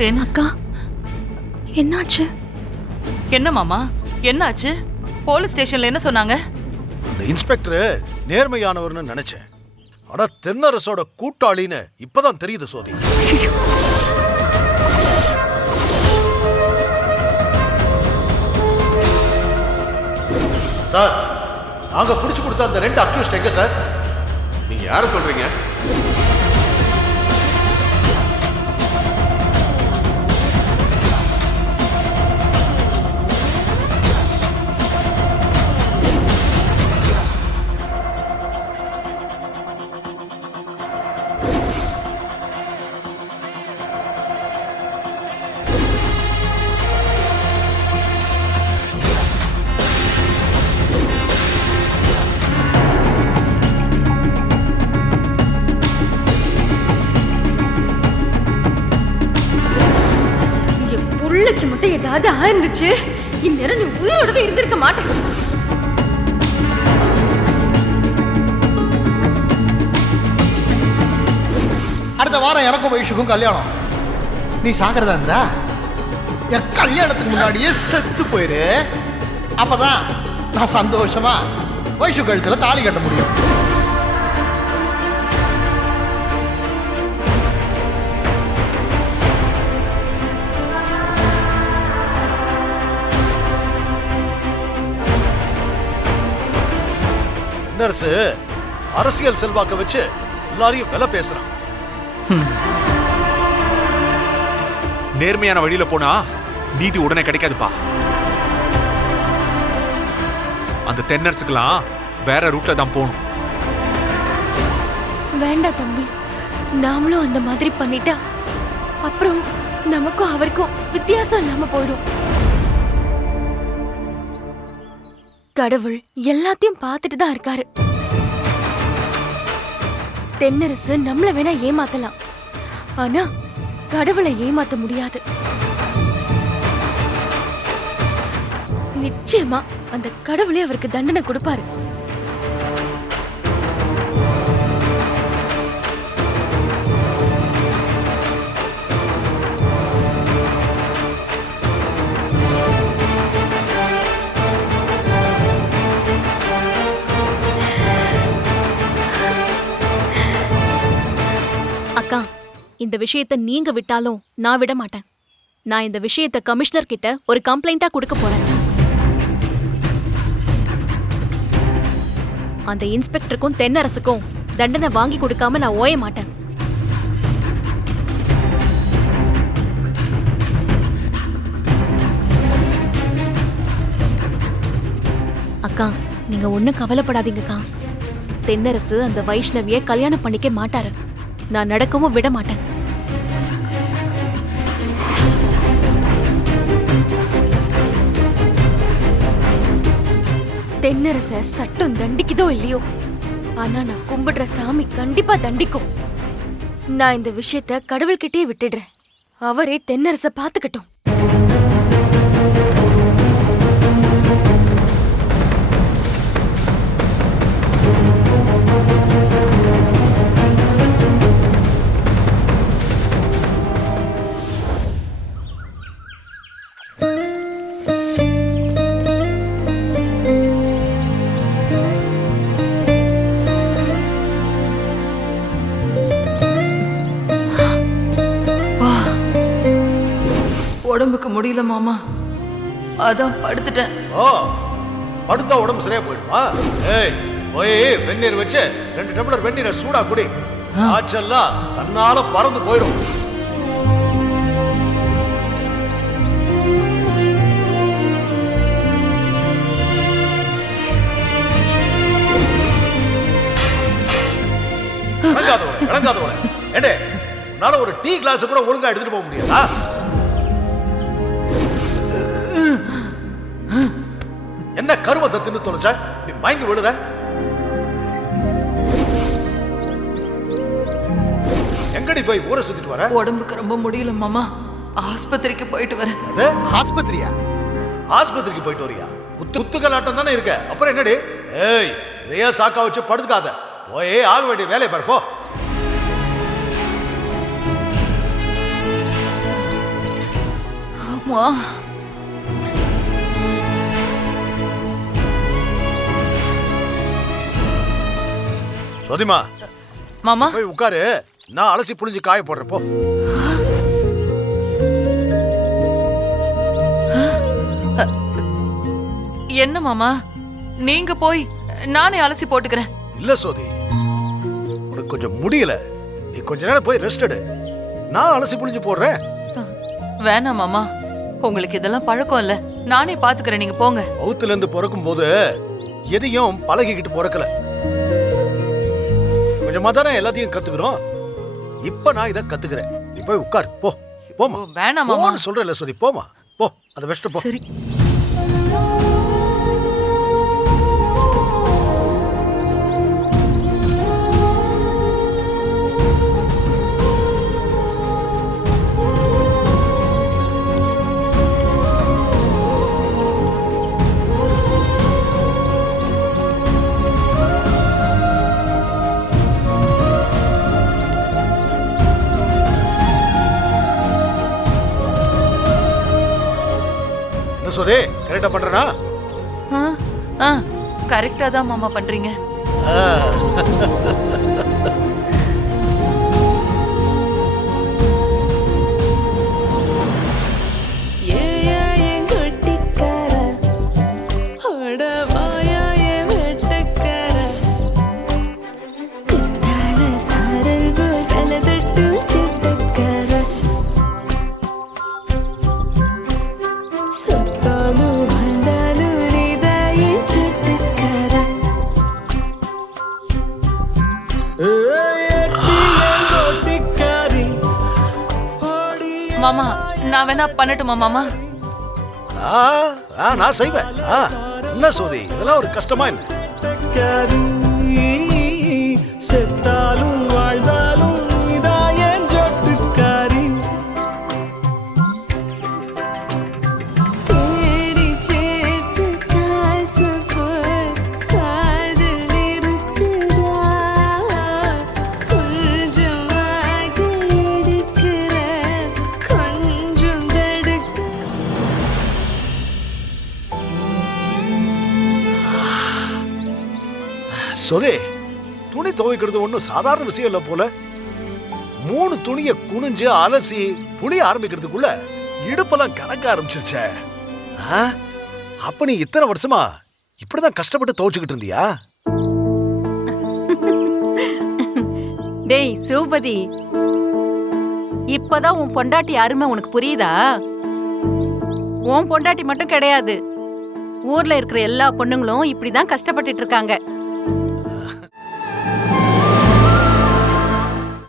பார்த்தேன். அக்கா, என்னாச்சு? என்ன மாமா, என்னாச்சு? போலீஸ் ஸ்டேஷன்ல என்ன சொன்னாங்க? அந்த இன்ஸ்பெக்டர் நேர்மையானவர்னு நினைச்சேன். ஆனா தென்னரசோட கூட்டாளின்னு இப்பதான் தெரியுது சோதி. சார், நாங்க புடிச்சு கொடுத்த அந்த 2 அக்யூஸ்ட் எங்க சார்? நீங்க யார சொல்றீங்க? மட்டும் ஏதாவது ஆயிருந்துச்சு, இந்நேரம் நீ உயிரோடவே இருந்திருக்க மாட்டேன். அடுத்த வாரம் எனக்கும் வைஷுக்கும் கல்யாணம். நீ சாகிறதா இருந்தா என் கல்யாணத்துக்கு முன்னாடியே செத்து போயிரு. அப்பதான் நான் சந்தோஷமா வைஷு கழுத்துல தாலி கட்ட முடியும். அரசியல் செல்வாக்க வச்சு எல்லாரையும் விலை பேசுறான். நேர்மையான வழியில போனா நீதி உடனே கிடைக்காதுப்பா. அந்த தென்னரசுக்கெல்லாம் வேற ரூட்ல தான் போகணும். வேண்டாம் தம்பி, நாமளும் அந்த மாதிரி பண்ணிட்டா அப்புறம் நமக்கும் அவருக்கும் வித்தியாசம் இல்லாம போயிடும். கடவுள் எல்லாத்தையும் பார்த்துட்டு தான் இருக்காரு. தென்னரசு நம்மள வேணா ஏமாத்தலாம், ஆனா கடவுளை ஏமாத்த முடியாது. நிச்சயமா அந்த கடவுளே அவருக்கு தண்டனை கொடுப்பாரு. அக்கா, இந்த விஷயத்தை நீங்க விட்டாலும் நான் விட மாட்டேன். நான் இந்த விஷயத்தை கமிஷனர் கிட்ட ஒரு கம்ப்ளைண்டா கொடுக்க போறேன். அந்த இன்ஸ்பெக்டருக்கும் தென்னரசுக்கும் தண்டனை வாங்கி கொடுக்காம நான் ஓய மாட்டேன். அக்கா, நீங்க ஒண்ணும் கவலைப்படாதீங்கக்கா. தென்னரசு அந்த வைஷ்ணவிய கல்யாணம் பண்ணிக்க மாட்டாரு. நான் நடக்கவும் விட மாட்டேன். தென்னரச சட்டம் தண்டிக்குதோ இல்லையோ, ஆனா நான் கும்பிடுற சாமி கண்டிப்பா தண்டிக்கும். நான் இந்த விஷயத்த கடவுள்கிட்டே விட்டுடுறேன். அவரே தென்னரச பாத்துக்கட்டும். உடம்புக்கு முடியல மாமா, அதான் படுத்துட்டேன். ஓ, படுத்தா உடம்பு சரியா போயிடுமா? ஏய், போய் வெந்நீர் வச்சு 2 டம்ளர் வெந்நீரை சூடா குடி. ஆச்செல்லாம் தன்னால பறந்து போயிடும். இறங்காதவன ஏண்டே, உன்னால ஒரு டீ கிளாஸ் கூட ஒழுங்கா எடுத்துட்டு போக முடியாதா? என்ன கருமத்தை தின்னு தொலைச்ச? நீ மயங்கி விழுற. எங்கடி போய் ஊரை சுத்திட்டு வர? உடம்புக்கு ரொம்ப முடியல மாமா, ஆஸ்பத்திரிக்கு போயிட்டு வரேன். ஆஸ்பத்திரியா? ஆஸ்பத்திரிக்கு போயிட்டு வரியா? குத்துக்கலாட்டம் தானே இருக்க, அப்புறம் என்னடி? ஏய், இதையா சாக்கா வச்சு படுத்துக்காத. போய் ஆக வேண்டிய வேலையை பாருப்போ. மா. சோதிமா மாமா போய் உட்காரு, நான் அலசி புளிஞ்சு காய போடுறேன் போ. என்ன மாமா, நீங்க போய் நானே அலசி போட்டுக்கிறேன். இல்ல சோதி, உனக்கு கொஞ்சம் முடியல, நீ கொஞ்ச நேரம் போய் ரெஸ்ட் எடு, நான் அலசி புளிஞ்சு போடுறேன். வேணாம் மாமா, உங்களுக்கு இதெல்லாம் பழக்கம் இல்ல, நானே பாத்துக்கிறேன், நீங்க போங்க. பௌத்துல இருந்து பிறக்கும் போது எதையும் பழகிக்கிட்டு பிறக்கல, கொஞ்சமா தானே எல்லாத்தையும் கத்துக்கிறோம். இப்ப நான் இதை கத்துக்கிறேன். நீ போய் உட்காரு போ. போமா. வேணாம் மாமா. சொல்றேன்ல சோதி, போமா போ, அதை வெஸ்ட் போ. சரி. சோதி கரெக்டா பண்றனா? கரெக்டா தான் மாமா பண்றீங்க. மாமா நான் வேணா பண்ணட்டுமா மாமா? நான் செய்வேன். என்ன சோதி, இதெல்லாம் ஒரு கஷ்டமா என்ன? செத்தாலும் வாழ்ந்தாலும் இதாயன் ஜட்டுக்காரி. சோதி, துணி துவைக்கிறது ஒன்றும் சாதாரண விஷயம் இல்ல போல. 3 துணியை குனிஞ்சு அலசி புளிய ஆரம்பிக்கிறதுக்குள்ள இடுப்பெல்லாம் கணக்க ஆரம்பிச்சிருச்சே. அப்ப நீ இத்தனை வருஷமா இப்படிதான் கஷ்டப்பட்டு துவைச்சுக்கிட்டு இருந்தியா? டேய் சிவபதி, இப்பதான் உன் பொண்டாட்டி அருமை உனக்கு புரியுதா? உன் பொண்டாட்டி மட்டும் கிடையாது, ஊர்ல இருக்கிற எல்லா பொண்ணுங்களும் இப்படிதான் கஷ்டப்பட்டுட்டு இருக்காங்க.